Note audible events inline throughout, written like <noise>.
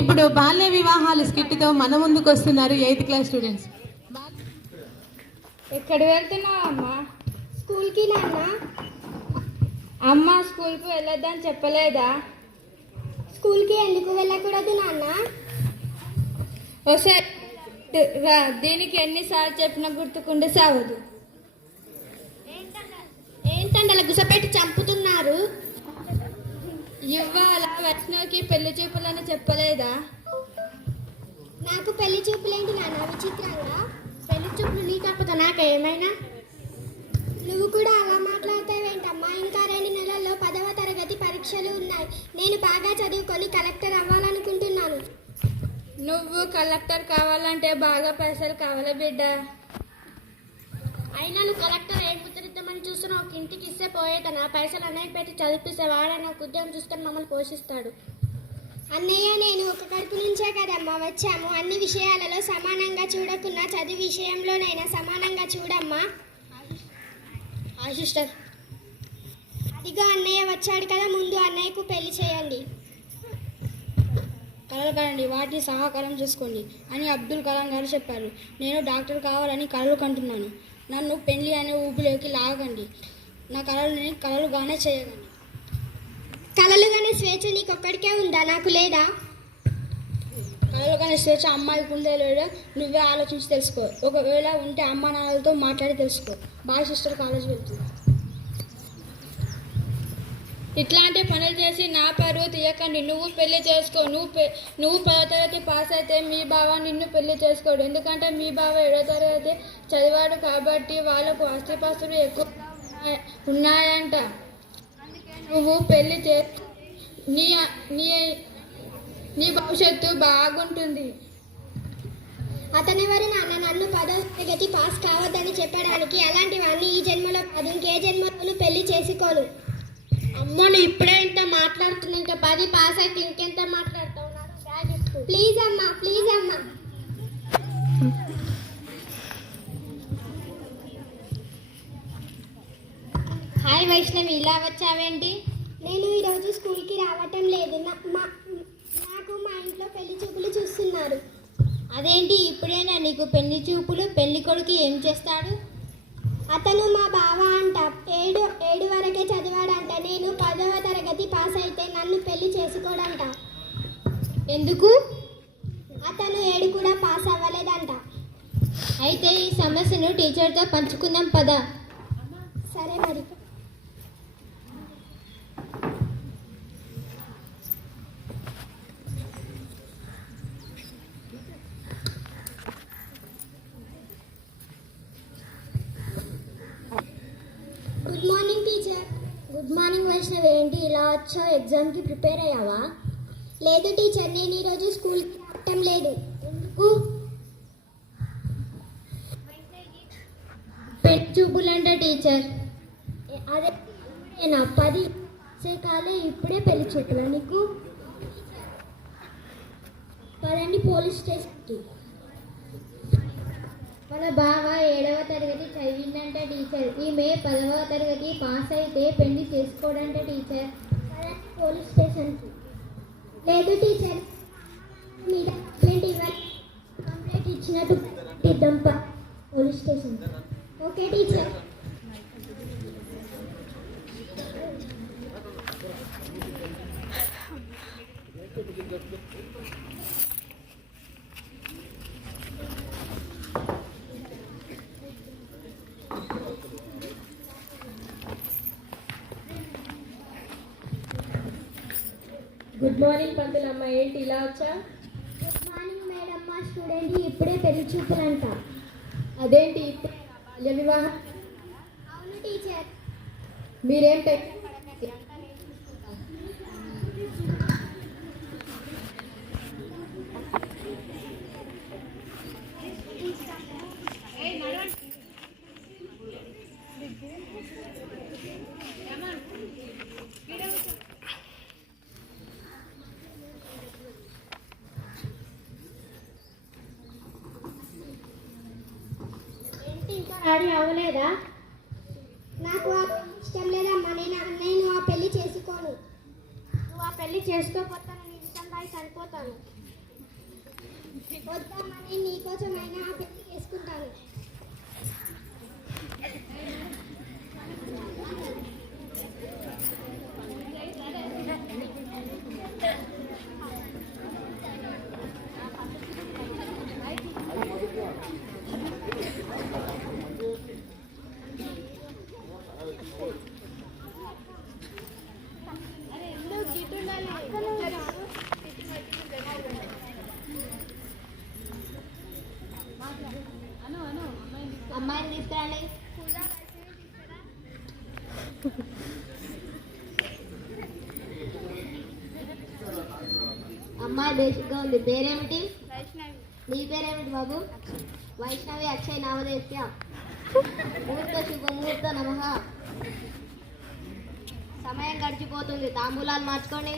ఇప్పుడు బాల్య వివాహాలు స్కిట్తో మన ముందుకు వస్తున్నారు ఎయిత్ క్లాస్ స్టూడెంట్స్. ఎక్కడ వెళ్తున్నావు అమ్మా? స్కూల్కి నాన్న అమ్మ స్కూల్కి వెళ్ళొద్దని చెప్పలేదా? స్కూల్కి ఎందుకు వెళ్ళకూడదు నాన్న? ఒకసారి దీనికి ఎన్నిసార్లు చెప్పినా గుర్తుకుంటే సావదు. ఏంటంటే గుసపెట్టి చంపుతున్నారు? ఇవాళ వైష్ణవికి పెళ్ళి చూపులని చెప్పలేదా? నాకు పెళ్ళి చూపులేంటి నాన్న విచిత్రంగా. పెళ్ళి చూపులు నీ తప్పక నాకు ఏమైనా? నువ్వు కూడా అలా మాట్లాడతావేంటమ్మా? ఇంకా రెండు నెలల్లో పదవ తరగతి పరీక్షలు ఉన్నాయి. నేను బాగా చదువుకొని కలెక్టర్ అవ్వాలనుకుంటున్నాను. నువ్వు కలెక్టర్ కావాలంటే బాగా పైసలు కావాలి బిడ్డ? అయినా నువ్వు కలెక్టర్ ఏం కుదిరిద్దామని చూస్తున్నావు ఒక ఇంటికి ఇస్తే పోయేదనా పైసలు అన్నయ్య పెట్టి చదివిస్తే వాడే నాకు ఉద్యోగం చూసుకొని మమ్మల్ని పోషిస్తాడు. అన్నయ్య నేను ఒక కడుపు నుంచే కదమ్మా వచ్చాము. అన్ని విషయాలలో సమానంగా చూడకున్నా చదువు విషయంలోనైనా సమానంగా చూడమ్మా. సిస్టర్ అదిగో అన్నయ్య వచ్చాడు కదా ముందు అన్నయ్యకు పెళ్ళి చేయండి. కలలు కనండి వాటిని సహకారం చేసుకోండి అని అబ్దుల్ కలాం గారు చెప్పారు. నేను డాక్టర్ కావాలని కలలు కంటున్నాను. నన్ను పెళ్ళి అనే ఊపిలోకి లాగండి. నా కలలని కలలుగానే చేయగండి కలలుగానే స్వేచ్ఛ నీకొక్కడికే ఉందా? నాకు లేదా? కలలుగానే స్వేచ్ఛ అమ్మాయికి ఉందే లేదో నువ్వే ఆలోచించి తెలుసుకో. ఒకవేళ ఉంటే అమ్మ నాన్నలతో మాట్లాడి తెలుసుకో. బాయ్ సిస్టర్ కాలేజ్ వెళ్తుంది. ఇట్లాంటి పనులు చేసి నా పరువు తీయకండి నువ్వు పెళ్ళి చేసుకో. నువ్వు పె- నువ్వు పదో తరగతి పాస్ అయితే మీ బావ నిన్ను పెళ్ళి చేసుకోడు. ఎందుకంటే మీ బావ ఏడో తరగతి చదివాడు కాబట్టి వాళ్ళకు ఆస్తిపాస్తులు ఎక్కువ ఉన్నాయంట. నువ్వు పెళ్ళి చే నీ నీ నీ భవిష్యత్తు బాగుంటుంది. అతని వారి నాన్న నన్ను పదో తరగతి పాస్ కావద్దని చెప్పడానికి అలాంటివన్నీ ఈ జన్మలో కాదు. ఇంకే జన్మలోనూ పెళ్ళి చేసుకోను అమ్మ నువ్వు ఇప్పుడే ఇంత మాట్లాడుతున్నా ఇంకా పది పాస్ అయితే ఇంకెంత మాట్లాడతావు? నాకు ప్లీజ్ అమ్మా ప్లీజ్ అమ్మా. హాయ్ వైష్ణవి ఇలా వచ్చావేంటి? నేను ఈరోజు స్కూల్కి రావటం లేదు. నాకు మా ఇంట్లో పెళ్ళి చూపులు చూస్తున్నారు. అదేంటి ఇప్పుడైనా నీకు పెళ్ళి చూపులు? పెళ్ళి కొడుకు ఏం చేస్తాడు? అతను మా బావ అంట. ఏడు ఏడు వరకే చదివాడంట. నేను పదవ తరగతి పాస్ అయితే నన్ను పెళ్ళి చేసుకోడంట. ఎందుకు? అతను ఏడు కూడా పాస్ అవ్వలేదంట. అయితే ఈ సమస్యను టీచర్తో పంచుకుందాం పదా. సరే మరి గుడ్ మార్నింగ్ టీచర్ వైష్ణవి ఏంటి? ఇలా వచ్చావు ఎగ్జామ్కి ప్రిపేర్ అయ్యావా? లేదు టీచర్ నేను ఈరోజు స్కూల్కి రావటం లేదు. ఎందుకు? పెళ్ళి చూపులంట టీచర్ అదే నేను పది కాలే ఇప్పుడే పెళ్ళి చూపులా నీకు? పదండి పోలీస్ స్టేషన్కి. మన బావ ఏడవ తరగతి చదివిందంట టీచర్. ఈమె పదవ తరగతి పాస్ అయితే పెళ్ళి చేసుకోడంట టీచర్. అలాంటి పోలీస్ స్టేషన్కి. లేదు టీచర్. మీద కంప్లైంట్ ఇవ్వాలి. కంప్లైంట్ ఇచ్చినట్టు ఇద్దాం police station. Okay teacher. Good morning పంతులమ్మ ఏంటి ఇలా వచ్చా? గుడ్ మార్నింగ్ మేడం మా స్టూడెంట్ ఇప్పుడే పెళ్ళి చూపులంట. అదేంటి ఇప్పుడు బాల్య వివాహం? అవును టీచర్ మీరేం టెక్ ఇంకా రెడీ అవ్వలేదా నాకు ఆ ఇష్టం లేదమ్మా. నేను నేను ఆ పెళ్ళి చేసుకోను. నువ్వు ఆ పెళ్ళి చేసుకోకపోతే నేను విధంగా తాగి చనిపోతాను వద్దమ్మా నేను నీకోసమైనా పెళ్ళి చేసుకుంటాను. అమ్మాయి బేసిక్గా ఉంది పేరేమిటి? నీ పేరేమిటి బాబు? వైష్ణవి అక్షయ్ నామదేశ్య ముహూర్త శుభముహూర్త నమ. సమయం గడిచిపోతుంది. తాంబూలాలు మార్చుకోండి.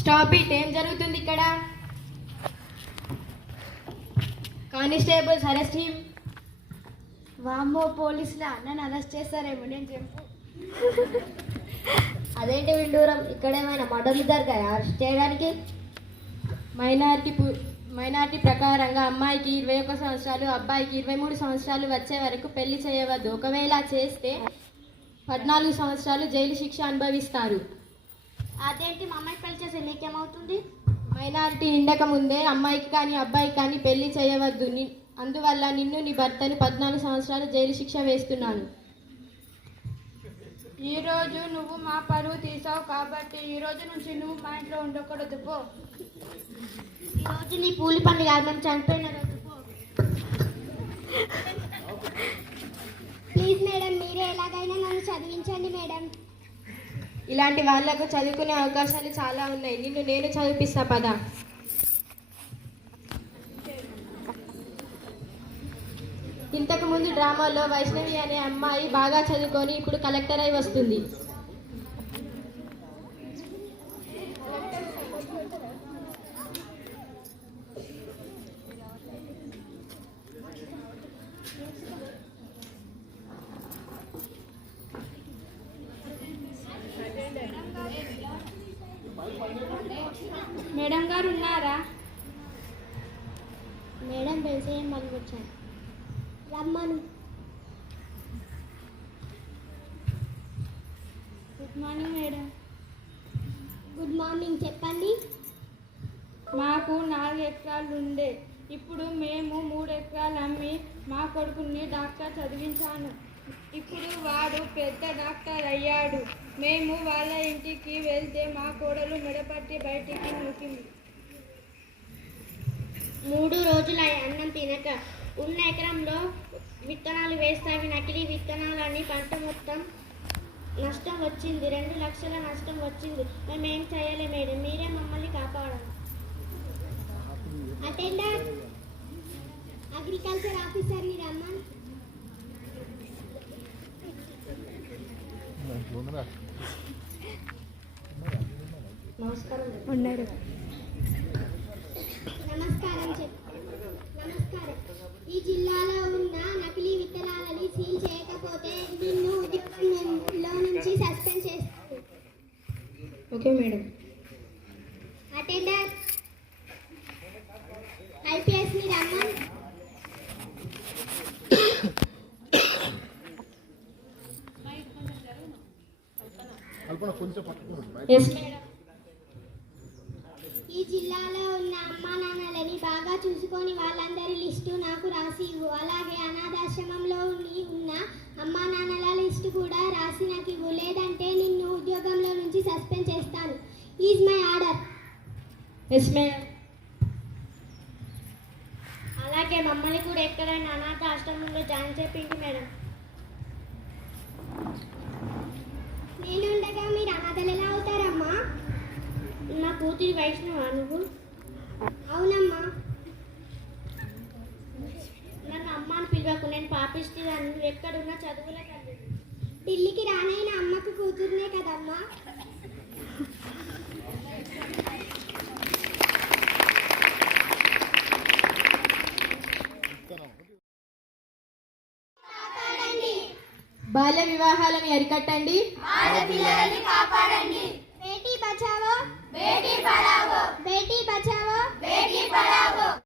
Stop it. ఏం జరుగుతుంది ఇక్కడ? కానిస్టేబుల్స్ అరెస్ట్ హిమ్ వామ్మో పోలీసులా? నన్ను అరెస్ట్ చేస్తారేమో నేను చెప్పు. <laughs> అదేంటి విండూరం ఇక్కడేమైనా మర్డర్లు జరిగాయి? అరెస్ట్ చేయడానికి? మైనారిటీ పు- మైనారిటీ ప్రకారంగా అమ్మాయికి ఇరవై ఒక్క సంవత్సరాలు అబ్బాయికి ఇరవై మూడు సంవత్సరాలు వచ్చే వరకు పెళ్ళి చేయవద్దు. ఒకవేళ చేస్తే పద్నాలుగు సంవత్సరాలు జైలు శిక్ష అనుభవిస్తారు. అదేంటి? మా అమ్మాయి పెళ్ళి చేసి నీకేమవుతుంది? మైనారిటీ నిండక ముందే అమ్మాయికి కానీ అబ్బాయికి కానీ పెళ్ళి చేయవద్దు. ని- అందువల్ల నిన్ను నీ భర్తను పద్నాలుగు సంవత్సరాలు జైలు శిక్ష వేస్తున్నాను. ఈ రోజు నువ్వు మా పరువు తీసావు కాబట్టి ఈ రోజు నుంచి నువ్వు మా ఇంట్లో ఉండకూడదు పో. ఈ రోజు నీ పూలి పని కాదు మేము చనిపోయిన రోజు పో. ప్లీజ్ మేడం మీరే ఎలాగైనా నన్ను చదివించండి మేడం. ఇలాంటి వాళ్ళకు చదువుకునే అవకాశాలు చాలా ఉన్నాయి. నిన్ను నేను చదివిస్తా పద ఇంతకు ముందు డ్రామాలో వైష్ణవి అనే అమ్మాయి బాగా చదువుకొని ఇప్పుడు కలెక్టర్ అయి వస్తుంది. మేడం గారు ఉన్నారా? మేడం తెలిసేయం పనికొచ్చాను రమ్మను. Good morning madam good morning చెప్పండి. మాకు నాలుగు ఎకరాలు ఉండే. ఇప్పుడు మేము మూడు ఎకరాలు అమ్మి మా కొడుకుని డాక్టర్ చదివించాను. ఇప్పుడు వాడు పెద్ద డాక్టర్ అయ్యాడు. మేము వాళ్ళ ఇంటికి వెళ్తే మా కోడలు మెడపట్టి బయటికి నూకింది. మూడు రోజులు అన్నం తినక ఉన్న ఎకరంలో విత్తనాలు వేస్తే అవి నకిలీ అని పంట మొత్తం నష్టం వచ్చింది. రెండు లక్షల నష్టం వచ్చింది. మేము ఏం చేయాలి మేడం. మీరే మమ్మల్ని కాపాడాలి. అటెండర్ అగ్రికల్చర్ ఆఫీసర్ని రమ్మను. నమస్కారం నమస్కారం చెప్ నమస్కారం ఈ జిల్లాలో ఉన్న నకిలీ విత్తనాలని సీల్ చేయకపోతే నిన్ను ఉద్యోగంలో నుంచి సస్పెండ్ చేస్తాను ఓకే మేడం. అటెండర్ ఐపీఎస్ని రమ్మను. ఎస్ మేడం ఈ జిల్లాలో ఉన్న అమ్మా నాన్నలని బాగా చూసుకొని వాళ్ళందరి లిస్టు నాకు రాసి ఇవ్వు అలాగే అనాథాశ్రమంలో ఉండి ఉన్న అమ్మా నాన్నల లిస్టు కూడా రాసి నాకు ఇవ్వు లేదంటే నిన్ను ఉద్యోగంలో నుంచి సస్పెండ్ చేస్తాను is my order yes madam అలాగే మమ్మల్ని కూడా ఎక్కడైనా అనాథ ఆశ్రమంలో జాయిన్ చేపిండి మేడం. నేను ఉండగా మీరు అనాథలు ఎలా అవుతారమ్మా? నా కూతురి వైష్ణవా నువ్వు? అవునమ్మా. నన్ను అమ్మ అని పిలవకు నేను పాపిస్తున్నాను నువ్వు ఎక్కడున్నా చదువులే తల్లి ఢిల్లీకి రానైన అమ్మకు కూతురునే కదమ్మా. బాల్య వివాహాలను అరికట్టండి. ఆడపిల్లల్ని కాపాడండి. బేటీ బచావో? బేటీ పడావో? బేటీ బచావో? బేటీ పడావో?